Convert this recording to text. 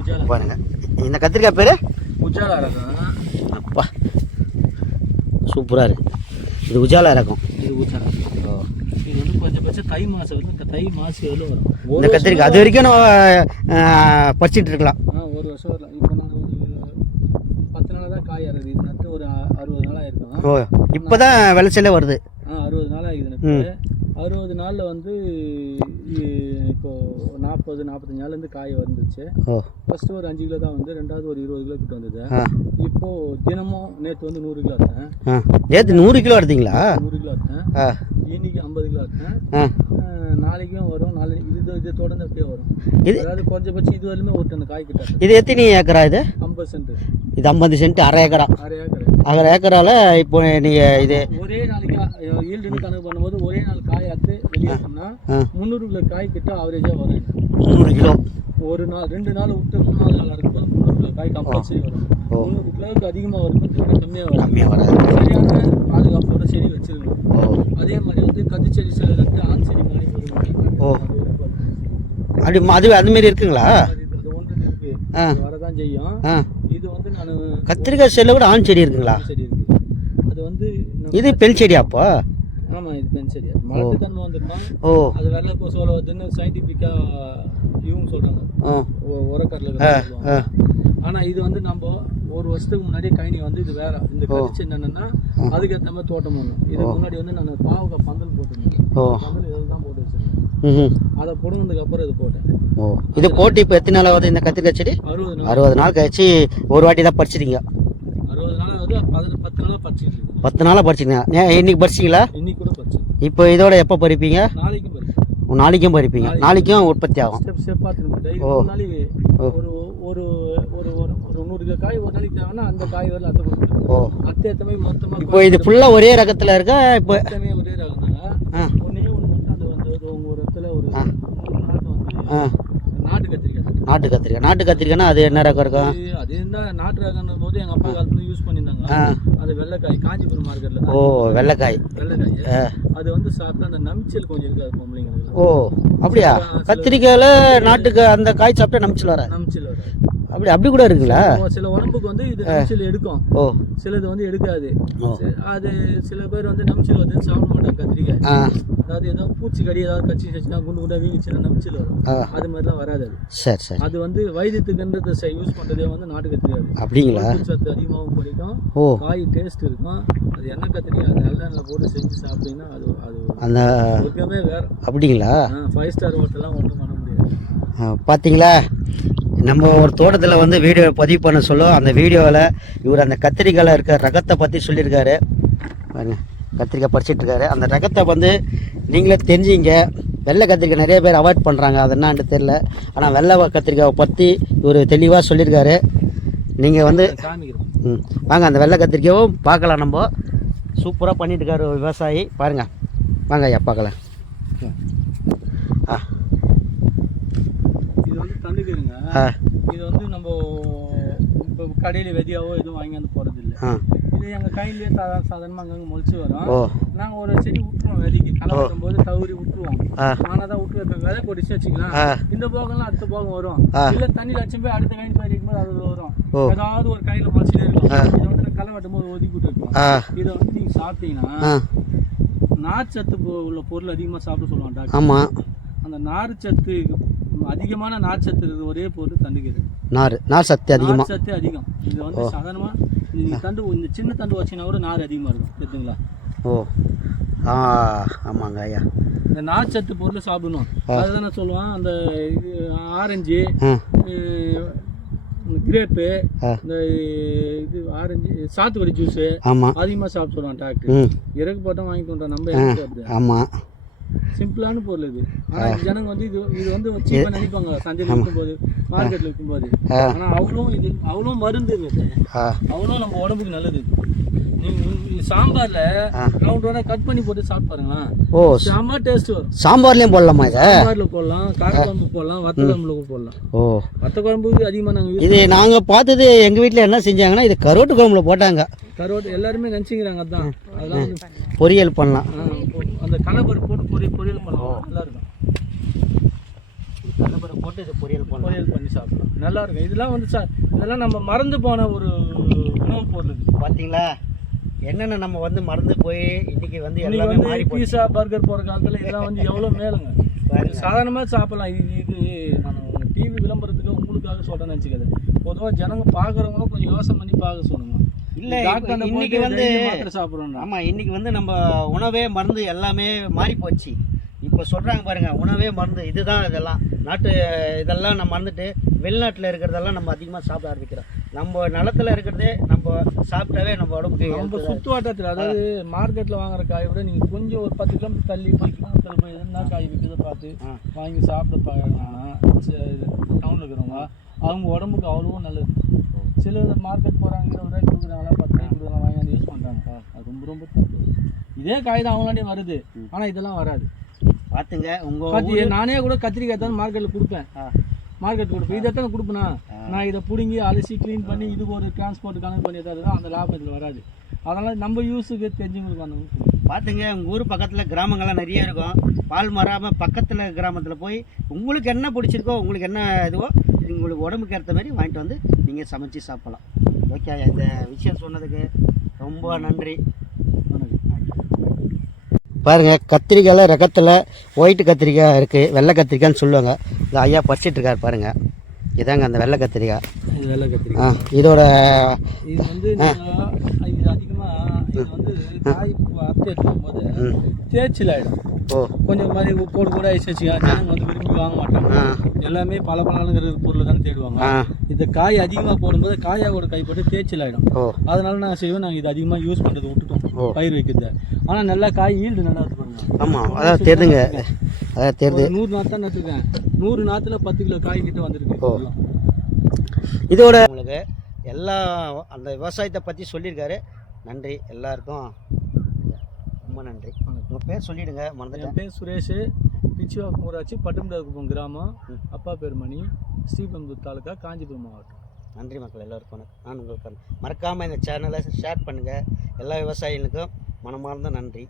உஜாலா பாருங்க. இந்த கத்திரிக்காய் பேர்? உஜாலா ரகம். அப்பா. சூப்பராக இருக்கு. இது உஜாலா ரகம். இது உஜாலா இது வந்து கொஞ்சம் தை மாசம் வரும் இந்த தை மாசம் எவ்வளோ வரும். இந்த கத்திரிக்காய் அது வரைக்கும் நம்ம பறிச்சிட்டு இருக்கலாம். ஆ ஒரு வருஷம் வரலாம். இப்போ ஒரு பத்து நாளாக தான் காய் அறுது இது நட்டு ஒரு அறுபது நாள் ஆயிருக்கும். ஓ இப்போ தான் விளைச்சலே வருது. அறுபது நாள் ஆகுது அறுபது நாளில் வந்து இ- இப்போ நாற்பது நாற்பத்தஞ்சு நாள்லேருந்து காய் வந்துச்சு. ஃபஸ்ட்டு ஒரு அஞ்சு கிலோ தான் வந்து ரெண்டாவது ஒரு இருபது கிலோ கிட்ட வந்தது. ஆ. இப்போ தினமும் நேற்று வந்து நூறு கிலோ அறுத்தேன். ஆ. நேற்று நூறு கிலோ எடுத்தீங்களா நூறு கிலோ அறுத்தேன். ஆ. இன்னைக்கு ஐம்பது கிலோ ஆ, நாளைக்கும் வரும். நாளைக்கு இது இது தொடர்ந்து அப்படியே வரும். இது- அதாவது கொஞ்சபட்சம் இது வரையுமே ஒரு டன் காய் கிட்ட இது எத்தனை ஏக்கரா இது? ஐம்பது சென்ட். இது ஐம்பது சென்ட் அரை ஏக்கரா? அரை ஏக்கர். அரை ஏக்கரால இப்போ நீங்கள் இது ஒரே நாளைக்கு ஈல்டுன்னு கணக்கு பண்ணும்போது ஒரே நாள் காய் அறுத்து வெளியேற்றோம்னா முந்நூறு கிலோ காய் கிட்ட ஆவரேஜாக வரும் நூறு கிலோ. ஒரு நாள் ரெண்டு நாள் விட்டு மூணு நாள் இருக்கும்போது முந்நூறு கிலோ காய் கம்பல்சரி வரும். முந்நூறு கிலோவுக்கு அதிகமாக திரும்ப கம்மியாக வரும். கம்மியாக வராது. சரியான பாதுகாப்போட செடி வச்சிருக்கணும். அதே மாதிரி வந்து கத்தி செடி சில நட்டு ஆண் செடி மாதிரி வரும் ஓ. அது. அப்படி அது அதுமாரி இருக்குங்களா? வரதான் செய்யும். இது வந்து நான் கத்திரிக்காய் செல்ல கூட ஆண் செடி இருக்குங்களா? செடி இது பெண் செடியாப்பா ஆமா இது பெண் செடி தன்மை வந்துருக்கும் ஓ. அது வெள்ளை கொசுவல வந்துன்னு சயின்டிஃபிக்கா இவங்க சொல்றாங்க. உரக்கடலை ஆனா இது வந்து நம்ம ஒரு வருஷத்துக்கு முன்னாடியே கைனி வந்து இது வேற. இந்த கடிச்சு என்னன்னா அதுக்கேற்ற மாதிரி தோட்டம் ஒண்ணு. இதுக்கு முன்னாடி வந்து நான் பாவக்காய் பந்தல் போட்டிருந்தேன். பந்தல் இதில் தான் போட்டு வச்சிருக்கேன் அதை போடுனதுக்கு அப்புறம் இது போட்டேன். இது போட்டு இப்போ எத்தனை நாள் ஆகுது இந்த கத்திரிக்காய் செடி? அறுபது நாள். அறுபது நாள் கழிச்சு ஒரு வாட்டி தான் பறிச்சிட்டீங்க அறுபது நாள் வந்து பதின பத்து நாளாக ஏன் இன்னைக்கு பறிச்சிங்களா இன்னைக்கு கூட பறிச்சு இப்போ இதோட எப்போ பறிப்பீங்க நாளைக்கும் பறிப்பீங்க நாளைக்கும் உற்பத்தி ஆகும். ஓ. ஒரு ஒரு ஒரு ஒரு நூறு கிலோ காய் ஒரு நாளைக்கு தேவைன்னா அந்த காய் வரல அத்தை ஓ. மாதிரி மொத்தமாக இப்போ இது ஃபுல்லாக ஒரே ரகத்தில் இருக்கா? இப்போ மொத்தமே ஒரே ரகம் தாங்க ஆ. ஒன்றே ஒன்று மட்டும் அது வந்து ஒரு இடத்துல ஒரு நாட்டு வந்து நாட்டு கத்திரிக்காய். நாட்டு கத்திரிக்காய்னா அது என்ன ரகம் இருக்கும்? அது என்ன நாட்டு ரகம்னும் போது எங்கள் அப்பா காலத்துல யூஸ் பண்ணியிருந்தாங்க. அது வெள்ளைக்காய் காஞ்சிபுரம் மார்க்கெட்டில் ஓ வெள்ளைக்காய். வெள்ளைக்காய். அது வந்து சாப்பிட்டா அந்த நமிச்சல் கொஞ்சம் இருக்காது பொம்பளைங்களுக்கு. ஓ அப்படியா? கத்திரிக்காயில் நாட்டுக்கு அந்த காய் சாப்பிட்டா நம்பிச்சு வர நமிச்சல் வராது. அப்படி அப்படி கூட இருக்குங்களா? சில உடம்புக்கு வந்து இது நமிச்சல் எடுக்கும். ஓ. சிலது வந்து எடுக்காது. அது சில பேர் வந்து நமிச்சல் வந்து சாப்பிட மாட்டாங்க கத்திரிக்காய். அதாவது ஏதோ பூச்சி கடி ஏதாவது கச்சி கச்சினா குண்டு குண்டா வீங்கிச்சுன்னா நமிச்சல் வரும் அது மாதிரிலாம் வராது அது. சரி சரி. அது வந்து வைத்தியத்துக்குன்றது யூஸ் பண்ணுறதே வந்து நாட்டு கத்திரிக்காய் அப்படிங்களா? சத்து அதிகமாகவும் குறைக்கும். ஓ. காய் டேஸ்ட் இருக்கும். அது எண்ணெய் கத்திரிக்காய் அது நல்லெண்ணெய் போட்டு செஞ்சு சாப்பிட்டீங்கன்னா அது அது அந்த சுத்தமே வேற. அப்படிங்களா? ஃபைவ் ஸ்டார் ஹோட்டல்லாம் ஒன்றும் பண்ண முடியாது. பார்த்தீங்களா நம்ம ஒரு தோட்டத்தில் வந்து வீடியோ பதிவு பண்ண சொல்ல. அந்த வீடியோவில் இவர் அந்த கத்திரிக்காயில் இருக்க ரகத்தை பற்றி சொல்லியிருக்காரு. பாருங்க கத்திரிக்காய் பறிச்சிட்டு இருக்காரு. அந்த ரகத்தை வந்து நீங்களே தெரிஞ்சிங்க. வெள்ளை கத்திரிக்காய் நிறைய பேர் அவாய்ட் பண்ணுறாங்க அது என்னான்னு தெரில ஆனால் வெள்ளை கத்திரிக்காயை பற்றி இவர் தெளிவாக சொல்லியிருக்காரு. நீங்கள் வந்து ம் வாங்க அந்த வெள்ளை கத்திரிக்காயும் பார்க்கலாம் நம்ம. சூப்பராக பண்ணிட்டு இருக்காரு ஒரு விவசாயி. பாருங்க. வாங்க ஐயா பார்க்கலாம். ஆ. இது வந்து தண்டுக்குதுங்க ஆ. இது வந்து நம்ம இப்போ கடையில் வெதியாவோ எதுவும் வாங்கி வந்து போகிறது இல்லை ஆ. இது எங்கள் கையிலேயே சாதா சாதாரணமாக அங்கங்கே முளைச்சி வரும். நாங்கள் ஒரு செடி விட்டுருவோம் விதைக்கு களை போது தவறி விட்டுருவோம். நானாக தான் விட்டு வைப்பேன் விதை கொடிச்சு வச்சுக்கலாம். இந்த போகம்லாம் அடுத்த போகம் வரும். இல்ல தண்ணி லட்சம் போய் அடுத்த கையில் போய் இருக்கும்போது அது வரும். ஏதாவது ஒரு கையில முளைச்சிட்டே இருக்கும். இதை வந்து களை வெட்டும் போது ஒதுக்கி விட்டு ஆ. இதை வந்து நீங்க சாப்பிட்டீங்கன்னா நார்ச்சத்து உள்ள பொருள் அதிகமா சாப்பிட சொல்லுவாங்க டாக்டர். ஆமாம் அந்த நார்ச்சத்து அதிகமான நார்ச்சத்து இருக்கிற ஒரே பொருள் தண்டுக்கிறது நார் நார் சக்தி அதிகமாக நார்ச்சத்து அதிகம். இது வந்து சாதாரணமா நீங்க தண்டு இந்த சின்ன தண்டு வச்சீங்கன்னா கூட நார் அதிகமா இருக்கும். தெரியுதுங்களா ஓ. ஆ ஆமாங்க ஐயா. இந்த நார்ச்சத்து பொருள் சாப்பிடணும். அதுதான் நான் சொல்லுவேன். அந்த இது ஆரஞ்சு கிரேப்பு. இந்த இது ஆரஞ்சு சாத்துக்குடி ஜூஸு அதிகமாக சாப்பிட சொல்லுவான் டாக்டர். இறகு போட்டோம் வாங்கி கொண்டோம் நம்ம ஆமாம் சிம்பிளான பொருள் இது. ஆனால் ஜனங்க வந்து இது இது வந்து சீப்பாக நினைப்பாங்க. சந்தையில் விற்கும்போது மார்க்கெட்டில் விற்கும்போது. ஆனால் அவ்வளோ இது அவ்வளோ மருந்துங்க இது. அவ்வளோ நம்ம உடம்புக்கு நல்லது. சாம்பாரில் ஆ. ரவுண்ட் ரவுண்டாக கட் பண்ணி போட்டு சாப்பிட்டு பாருங்களேன். ஓ செம்ம டேஸ்ட் வரும். சாம்பார்லேயும் போடலாமா இதை? சாம்பாரில் போடலாம் காரக்குழம்பு போடலாம் வத்த குழம்புல போடலாம். ஓ. வத்த குழம்புக்கு இது நாங்கள் பார்த்தது எங்கள் வீட்டில் என்ன செஞ்சாங்கன்னா இது கருவாட்டு குழம்புல போட்டாங்க. கருவாட்டு எல்லாருமே நினச்சிக்கிறாங்க அதான். அதெல்லாம் பொரியல் பண்ணலாம். அந்த கலப்பரு போட்டு பொரி பொரியல் பண்ணலாம். நல்லா இருக்கும் கடலப்பருப்பு போட்டு இது பொரியல் பண்ணலாம். பொரியல் பண்ணி சாப்பிடலாம். நல்லா இருக்கும் இதெல்லாம் வந்து சா இதெல்லாம் நம்ம மறந்து போன ஒரு உணவுப் பொருள் இது. பார்த்தீங்களா? என்னென்ன நம்ம வந்து மறந்து போய் இன்னைக்கு வந்து எல்லாமே மாறி போச்சு பீஸா பர்கர் போகிற காலத்தில் இதெல்லாம் வந்து எவ்வளோ மேலுங்க. சாதாரணமாக சாப்பிடலாம். இது இது நான் டிவி விளம்பரத்துக்கு உங்களுக்காக சொல்கிறேன்னு நினச்சிக்காது பொதுவாக ஜனங்க பார்க்குறவங்களும் கொஞ்சம் யோசனை பண்ணி பார்க்க சொல்லுங்க. இல்ல, இன்னைக்கு வந்து சாப்பிட்றோம் ஆமாம் இன்னைக்கு வந்து நம்ம உணவே மருந்து எல்லாமே மாறி போச்சு இப்போ சொல்கிறாங்க பாருங்க உணவே மருந்து இதுதான் இதெல்லாம். நாட்டு இதெல்லாம் நம்ம மறந்துட்டு வெளிநாட்டில் இருக்கிறதெல்லாம் நம்ம அதிகமாக சாப்பிட ஆரம்பிக்கிறோம். நம்ம நிலத்துல இருக்கிறதே நம்ம சாப்பிட்டாவே நம்ம உடம்புக்கு நம்ம health தான். சுற்று வட்டாரத்தில் அதாவது மார்க்கெட்டில் வாங்குற காயை விட நீங்கள் கொஞ்சம் ஒரு பத்து கிலோமீட்டர் தள்ளி போய் கிராமத்தில் போய் என்ன காய் விற்கிறத பார்த்து. வாங்கி சாப்பிட பார்க்கறாங்கன்னா டவுனில் இருக்கிறவங்க அவங்க உடம்புக்கு அவ்வளோ நல்லது. சில மார்க்கெட் போகிறாங்க இருபது ரூபாய் கொடுக்குறாங்களா பத்து ரூபாய் கொடுக்குறாங்க வாங்கி வந்து யூஸ் பண்ணுறாங்க அது ரொம்ப ரொம்ப தப்பு. இதே காய் தான் அவங்களாண்டே வருது ஆனால் இதெல்லாம் வராது. பார்த்துங்க உங்கள் நானே கூட கத்திரிக்காய் தான் மார்க்கெட்டில் கொடுப்பேன். மார்க்கெட் கொடுப்பேன். இதை தான் கொடுப்பேனா? நான் இதை பிடுங்கி அலசி க்ளீன் பண்ணி இதுக்கு ஒரு டிரான்ஸ்போர்ட் கணக்கு பண்ணி தான் அந்த லாபம் இதில் வராது. அதனால் நம்ம யூஸுக்கு தெரிஞ்சவங்களுக்கு அந்த பார்த்துங்க உங்கள் ஊர் பக்கத்தில் கிராமங்கள்லாம் நிறைய இருக்கும். பால் மாறாமல் பக்கத்தில் கிராமத்தில் போய் உங்களுக்கு என்ன பிடிச்சிருக்கோ உங்களுக்கு என்ன இதுவோ இது உங்களுக்கு உடம்புக்கு ஏற்ற மாதிரி வாங்கிட்டு வந்து நீங்கள் சமைச்சு சாப்பிடலாம். ஓகே இந்த விஷயம் சொன்னதுக்கு ரொம்ப நன்றி. பாருங்க கத்திரிக்காயில் ரகத்தில் ஒயிட் கத்திரிக்காய் இருக்குது வெள்ளை கத்திரிக்காய்னு சொல்லுவாங்க. இந்த ஐயா பறிச்சிட்டு இருக்காரு பாருங்க. இதாங்க அந்த வெள்ளை கத்திரிக்காய். இது வெள்ளை கத்திரிக்காய். ஆ இதோட தேய்ச்சல் ஆகிடும் கொஞ்சம் மாதிரி கோடு கூட வச்சுக்க ஜனங்க வந்து விரும்பி வாங்க மாட்டாங்க எல்லாமே பல பலனுங்கிற பொருள் தான் தேடுவாங்க. இந்த காய் அதிகமாக போடும்போது காயோட கைப்பட்டு தேய்ச்சல் ஆகிடும் அதனால நான் செய்வேன் நாங்கள் இது அதிகமாக யூஸ் பண்ணுறது விட்டுட்டோம். பயிர் வைக்கிறது. ஆனால் நல்லா காய் ஈல்டு நல்லா இருக்கு பாருங்க. ஆமாம் அதான் தெரியுதுங்க அதான் தெரியுது நூறு நாற்று தான் நட்டுருக்கேன். நூறு நாற்றுல பத்து கிலோ காய் கிட்ட வந்திருக்கு. இதோட உங்களுக்கு எல்லா அந்த விவசாயத்தை பற்றி சொல்லியிருக்காரு. நன்றி எல்லாருக்கும் ரொம்ப நன்றி. உங்கள் பேர் சொல்லிடுங்க மறந்துட்டேன். பேர் சுரேஷ். பிச்சுவாக்கம் ஊராட்சி பட்டும்டாக்குப்பம் கிராமம். அப்பா பேர் மணி. ஸ்ரீபெரும்புதூர் தாலுக்கா காஞ்சிபுரம் மாவட்டம். நன்றி மக்கள் எல்லாருக்கும். நான் உங்களுக்கு மறக்காமல் இந்த சேனலை ஷேர் பண்ணுங்கள் எல்லா விவசாயிகளுக்கும் மனமார்ந்த நன்றி.